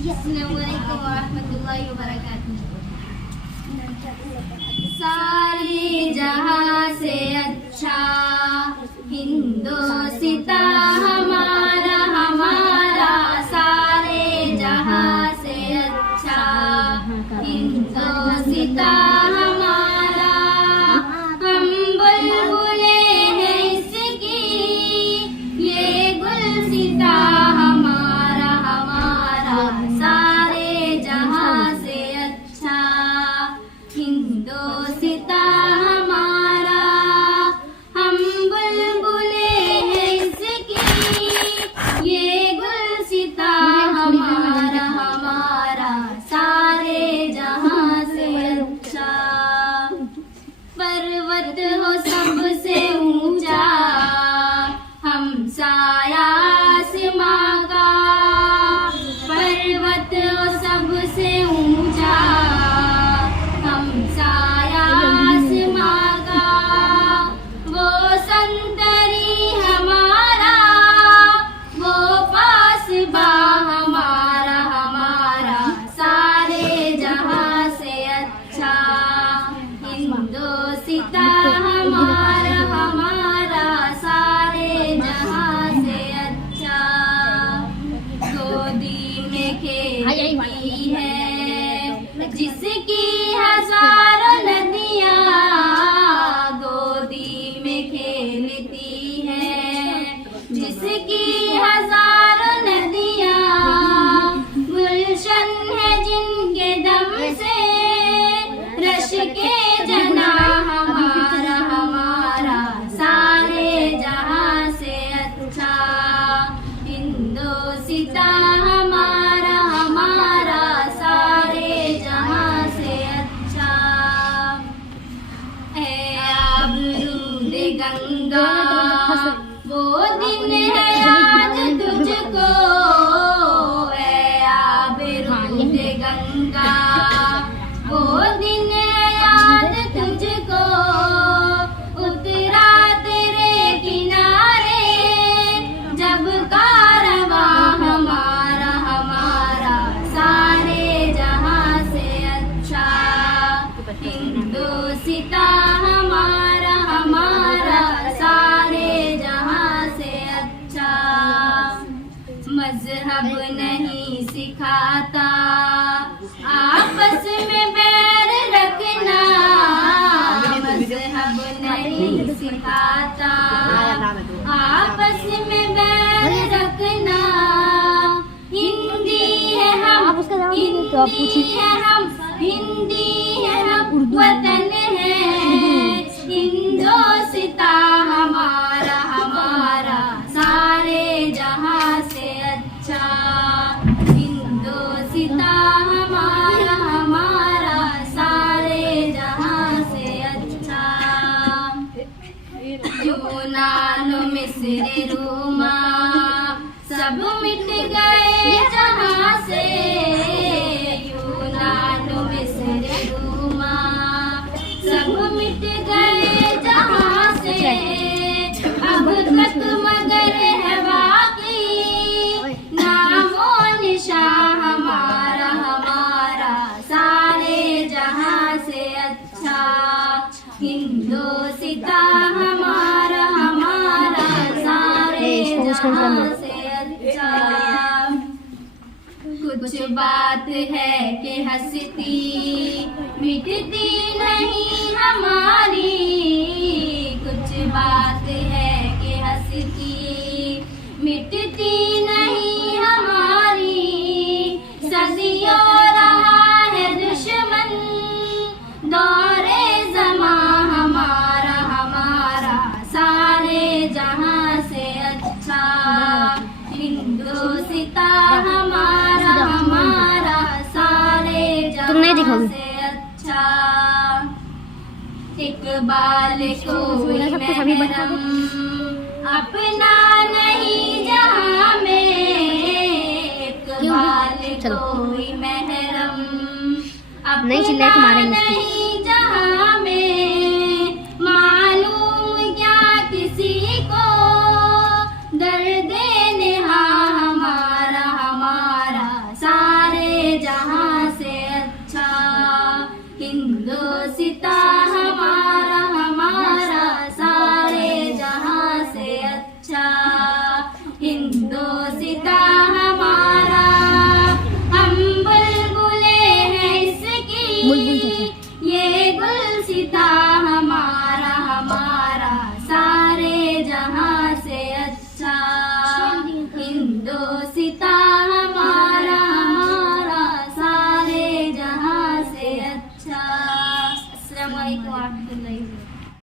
अस्सलामुअलैकुम वरहमतुल्लाहि वबरकातुहू। सारे जहां से अच्छा हिंदोस्तां हमारा हमारा, सारे जहां से अच्छा हिंदोस्तां हमारा। हम बुलबुले हैं इसकी, ये गुलसिता हमारा हमारा, सारे जहां से अच्छा हिंदोस्तां हमारा। हम बुलबुले हैं इसकी, ये गुलसिता हमारा हमारा, सारे जहां से अच्छा। पर्वत हो सबसे ऊंचा हमसाया आसमां का, पर्वत हो सबसे ऊंचा हमसाया आसमां का। वो संतरी हमारा, वो पासबा हमारा हमारा, सारे जहां से अच्छा हिंदोस्तां हमारा हमारा, सारे जहां से अच्छा। गोदी में खेलती है जिसकी हजारों नदियां, गोदी में खेलती है जिसकी हजारों नदियां। गुलशन है जिनके दम से रश के जना हमारा हमारा, सारे जहां से अच्छा हिंदोस्तां हमारा हमारा, सारे जहां से अच्छा। है आबरूद गंगा वो दिन है याद तुझको, है आबरूद गंगा वो दिन है याद तुझको। उतरा तेरे किनारे जब कारवां हमारा हमारा, सारे जहां से अच्छा हिंदोस्तां हमारा हमारा, सारे जहां से अच्छा। मजहब नहीं सिखाता आपस में बैर रखना, मजहब नहीं सिखाता आपस में बैर रखना। हिंदी है हम, हिंदी है हम, हिंदी है हम, वतन है हिंदोस्तां हमारा हमारा, सारे जहां से अच्छा हिंदोस्तां हमारा हमारा, सारे जहां से अच्छा। यूनान मिस्र रोमा सब मिट गए जहां से, यूनान मिस्र रोमा सब मिट गए जहां से। अब तक मगर है बाकी नामो निशान हमारा हमारा, सारे जहां से अच्छा हिंदोस्तां हमारा हमारा, सारे जहां से अच्छा। कुछ बात है कि हंसती मिटती नहीं हमारी, कुछ बात है कि हंसती मिटती नहीं हमारी। सदियों रहा है दुश्मन दौरे ज़मां हमारा हमारा, सारे जहां से अच्छा हिंदोस्तां हमारा हमारा, सारे जहां से अच्छा। इकबाल कोई महरम अपना नहीं जहां में, इकबाल कोई महरम अपना नहीं जहां में। मालूम क्या किसी को दर्द नेहा हमारा हमारा, सारे दो